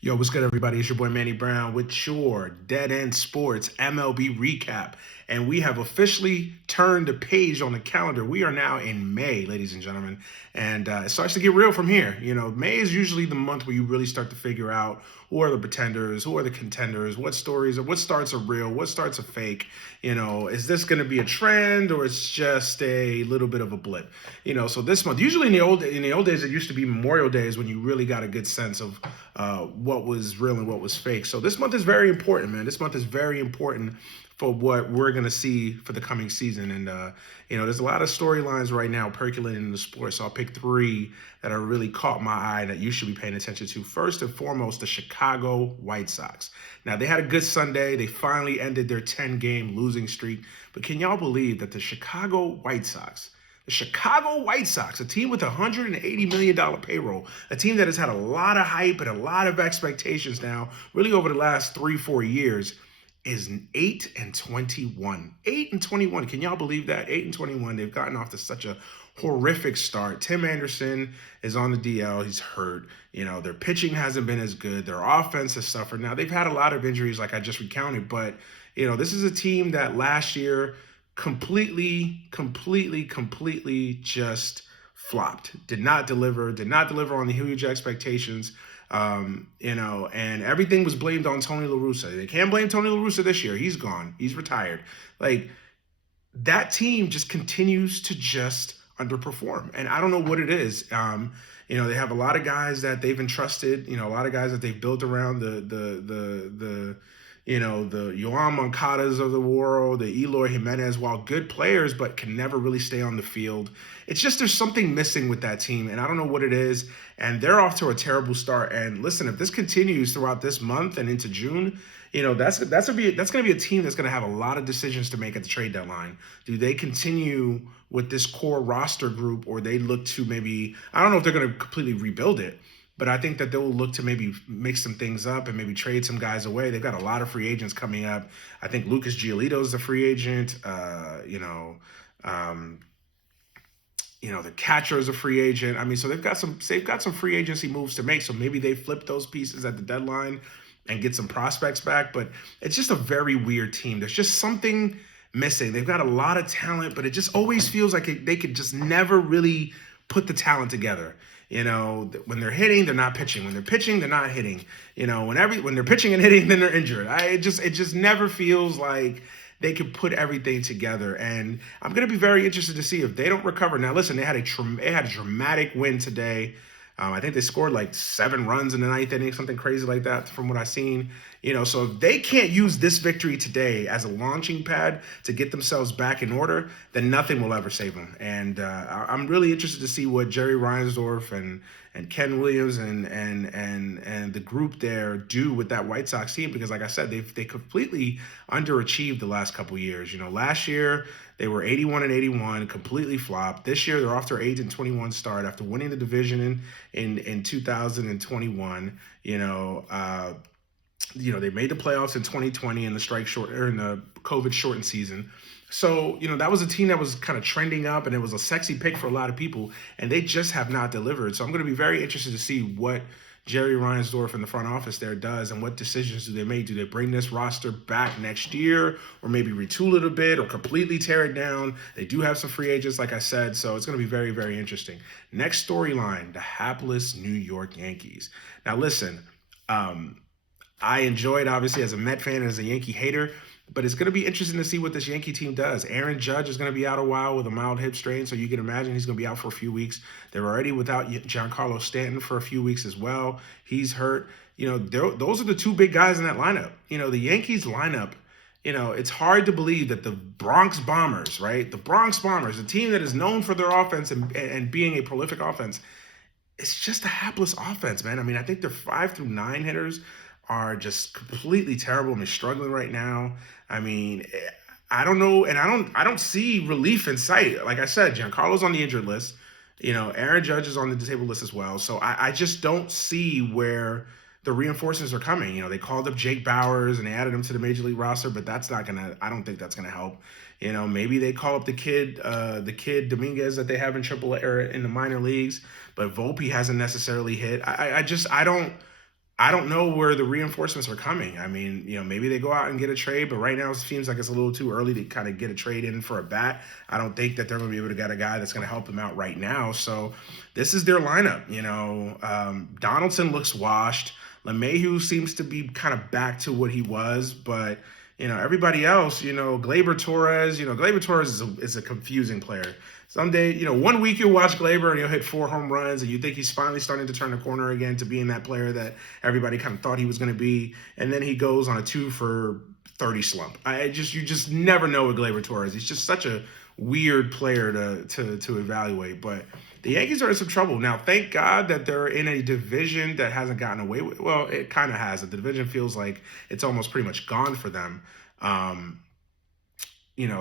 Yo, what's good, everybody? It's your boy Manny Brown with your Dead End Sports MLB recap. And we have officially turned the page on the calendar. We are now in May, ladies and gentlemen. And it starts to get real from here. You know, May is usually the month where you really start to figure out who are the pretenders, who are the contenders, what stories, or what starts are real, what starts are fake. You know, is this going to be a trend or it's just a little bit of a blip? You know, so this month, usually in the old days, it used to be Memorial Days when you really got a good sense of what was real and what was fake. So this month is very important, man. This month is very important for what we're going to see for the coming season. And, there's a lot of storylines right now percolating in the sport. So I'll pick three that are really caught my eye that you should be paying attention to. First and foremost, the Chicago White Sox. Now, they had a good Sunday. They finally ended their 10-game losing streak. But can y'all believe that the Chicago White Sox, a team with a $180 million payroll, a team that has had a lot of hype and a lot of expectations now, really over the last 3-4 years, is 8-21. 8-21. Can y'all believe that? 8-21. They've gotten off to such a horrific start. Tim Anderson is on the DL. He's hurt. You know, their pitching hasn't been as good. Their offense has suffered. Now, they've had a lot of injuries, like I just recounted, but, this is a team that last year completely just flopped. Did not deliver on the huge expectations. And everything was blamed on Tony La Russa. They can't blame Tony La Russa this year. He's gone. He's retired. Like, that team just continues to just underperform. And I don't know what it is. They have a lot of guys that they've entrusted, a lot of guys that they've built around the Yoan Moncadas of the world, the Eloy Jimenez, while good players, but can never really stay on the field. It's just there's something missing with that team, and I don't know what it is. And they're off to a terrible start. And listen, if this continues throughout this month and into June, that's going to be a team that's going to have a lot of decisions to make at the trade deadline. Do they continue with this core roster group, or they look to maybe, I don't know if they're going to completely rebuild it, but I think that they'll look to maybe mix some things up and maybe trade some guys away. They've got a lot of free agents coming up. I think Lucas Giolito is a free agent. The catcher is a free agent. I mean, so they've got some free agency moves to make. So maybe they flip those pieces at the deadline and get some prospects back. But it's just a very weird team. There's just something missing. They've got a lot of talent, but it just always feels like they could just never really put the talent together. When they're hitting, they're not pitching. When they're pitching, they're not hitting. When they're pitching and hitting, then they're injured. It just never feels like they could put everything together. And I'm going to be very interested to see if they don't recover. Now, listen, they had a dramatic win today. I think they scored like 7 runs in the ninth inning, something crazy like that from what I've seen. So if they can't use this victory today as a launching pad to get themselves back in order, then nothing will ever save them. And I'm really interested to see what Jerry Reinsdorf and Ken Williams and the group there do with that White Sox team, because like I said, they completely underachieved the last couple of years. Last year they were 81-81, completely flopped. This year they're off their 8-21 start after winning the division in 2021. They made the playoffs in 2020 in the COVID shortened season. So, that was a team that was kind of trending up, and it was a sexy pick for a lot of people, and they just have not delivered. So I'm going to be very interested to see what Jerry Reinsdorf in the front office there does, and what decisions do they make. Do they bring this roster back next year, or maybe retool it a bit, or completely tear it down? They do have some free agents, like I said, so it's going to be very, very interesting. Next storyline, the hapless New York Yankees. Now, listen, I enjoyed, obviously, as a Met fan and as a Yankee hater, but it's going to be interesting to see what this Yankee team does. Aaron Judge is going to be out a while with a mild hip strain, so you can imagine he's going to be out for a few weeks. They're already without Giancarlo Stanton for a few weeks as well. He's hurt. Those are the two big guys in that lineup. The Yankees lineup, it's hard to believe that the Bronx Bombers, right? The Bronx Bombers, a team that is known for their offense and being a prolific offense, it's just a hapless offense, man. I mean, I think their 5 through 9 hitters are just completely terrible. They're struggling right now. I mean, I don't know, and I don't see relief in sight. Like I said, Giancarlo's on the injured list. Aaron Judge is on the disabled list as well. So I just don't see where the reinforcements are coming. They called up Jake Bowers and they added him to the major league roster, but I don't think that's gonna help. Maybe they call up the kid Dominguez that they have in AAA or in the minor leagues, but Volpe hasn't necessarily hit. I don't I don't know where the reinforcements are coming. I mean, maybe they go out and get a trade, but right now it seems like it's a little too early to kind of get a trade in for a bat. I don't think that they're going to be able to get a guy that's going to help them out right now. So this is their lineup. Donaldson looks washed. LeMahieu seems to be kind of back to what he was, but everybody else, Gleyber Torres, Gleyber Torres is a confusing player. Someday, one week you'll watch Gleyber and he'll hit 4 home runs and you think he's finally starting to turn the corner again to being that player that everybody kind of thought he was going to be. And then he goes on a 2 for 30 slump. You just never know with Gleyber Torres. He's just such a weird player to evaluate. But the Yankees are in some trouble. Now, thank God that they're in a division that hasn't gotten away with. Well, it kind of has. The division feels like it's almost pretty much gone for them.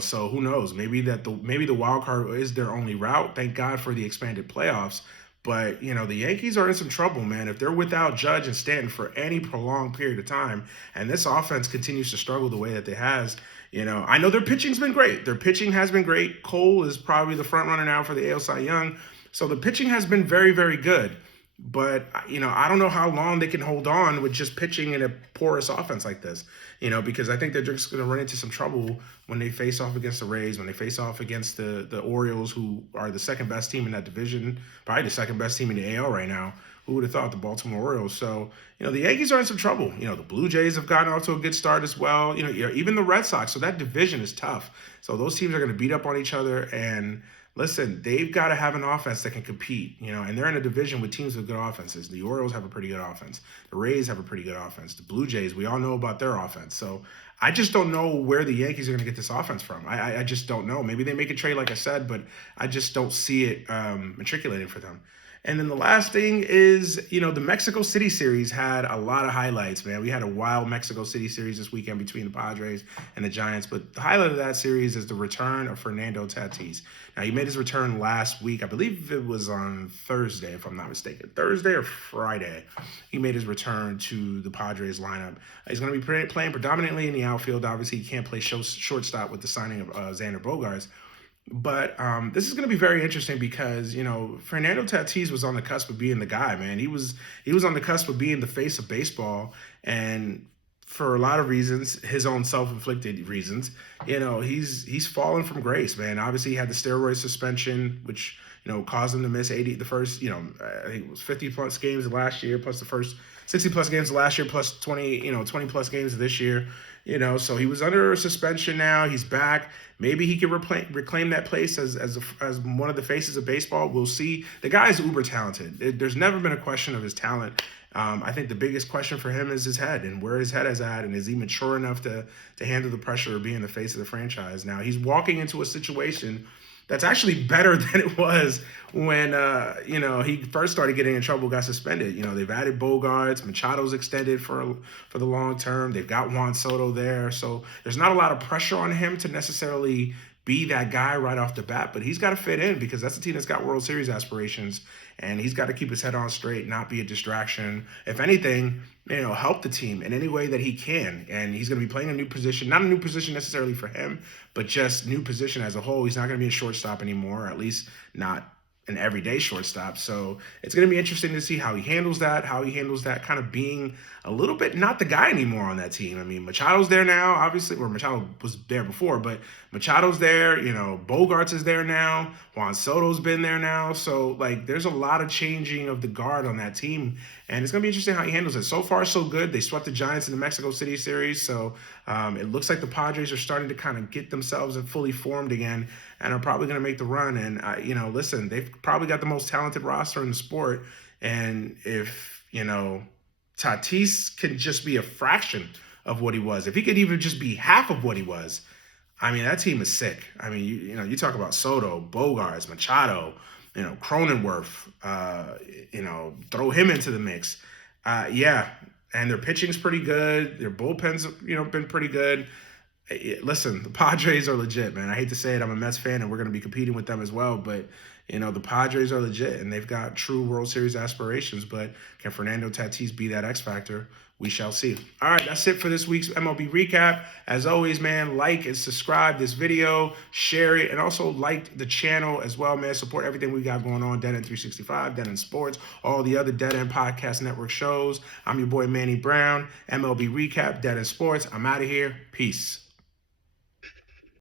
So who knows? Maybe the wild card is their only route. Thank God for the expanded playoffs. But the Yankees are in some trouble, man. If they're without Judge and Stanton for any prolonged period of time, and this offense continues to struggle the way that it has, I know their pitching's been great. Their pitching has been great. Cole is probably the front runner now for the AL Cy Young. So the pitching has been very, very good. But, I don't know how long they can hold on with just pitching in a porous offense like this, because I think they're just going to run into some trouble when they face off against the Rays, when they face off against the Orioles, who are the second best team in that division, probably the second best team in the AL right now. Who would have thought, the Baltimore Orioles? So, the Yankees are in some trouble. The Blue Jays have gotten off to a good start as well. Even the Red Sox. So that division is tough. So those teams are going to beat up on each other. And listen, they've got to have an offense that can compete, and they're in a division with teams with good offenses. The Orioles have a pretty good offense. The Rays have a pretty good offense. The Blue Jays, we all know about their offense. So I just don't know where the Yankees are going to get this offense from. I just don't know. Maybe they make a trade, like I said, but I just don't see it matriculating for them. And then the last thing is, the Mexico City series had a lot of highlights, man. We had a wild Mexico City series this weekend between the Padres and the Giants. But the highlight of that series is the return of Fernando Tatis. Now, he made his return last week. I believe it was on Thursday, if I'm not mistaken. Thursday or Friday, he made his return to the Padres lineup. He's going to be playing predominantly in the outfield. Obviously, he can't play shortstop with the signing of Xander Bogaerts. But this is going to be very interesting because, Fernando Tatis was on the cusp of being the guy, man. He was on the cusp of being the face of baseball. And for a lot of reasons, his own self-inflicted reasons, he's fallen from grace, man. Obviously, he had the steroid suspension, which, caused him to miss 80, the first, I think it was 50 plus games last year, plus the first 60 plus games last year, plus 20 plus games this year. So he was under suspension now. He's back. Maybe he can reclaim that place as one of the faces of baseball. We'll see. The guy is uber talented. There's never been a question of his talent. I think the biggest question for him is his head and where his head is at, and is he mature enough to handle the pressure of being the face of the franchise. Now, he's walking into a situation that's actually better than it was when, he first started getting in trouble, got suspended. They've added Bogaerts, Machado's extended for the long term. They've got Juan Soto there. So there's not a lot of pressure on him to necessarily be that guy right off the bat, but he's got to fit in because that's a team that's got World Series aspirations, and he's got to keep his head on straight, not be a distraction. If anything, help the team in any way that he can. And he's going to be playing a new position, not a new position necessarily for him, but just new position as a whole. He's not going to be a shortstop anymore, or at least not an everyday shortstop. So it's going to be interesting to see how he handles that kind of being a little bit not the guy anymore on that team. I mean, Machado's there now, obviously, or Machado was there before, but Machado's there, Bogaerts is there now, Juan Soto's been there now. So, there's a lot of changing of the guard on that team, and it's going to be interesting how he handles it. So far, so good. They swept the Giants in the Mexico City series, so it looks like the Padres are starting to kind of get themselves fully formed again and are probably going to make the run. And, listen, they've probably got the most talented roster in the sport, and if, Tatis can just be a fraction of what he was, if he could even just be half of what he was, I mean, that team is sick. I mean, you talk about Soto, Bogaerts, Machado, Cronenworth, throw him into the mix. Yeah, and their pitching's pretty good. Their bullpen's, been pretty good. Listen, the Padres are legit, man. I hate to say it. I'm a Mets fan, and we're going to be competing with them as well. But, The Padres are legit and they've got true World Series aspirations, but can Fernando Tatis be that X factor? We shall see. All right, that's it for this week's MLB recap. As always, man, like and subscribe this video, share it, and also like the channel as well, man. Support everything we got going on, Dead End 365, Dead End Sports, all the other Dead End Podcast Network shows. I'm your boy Manny Brown, MLB recap, Dead End Sports. I'm out of here. Peace.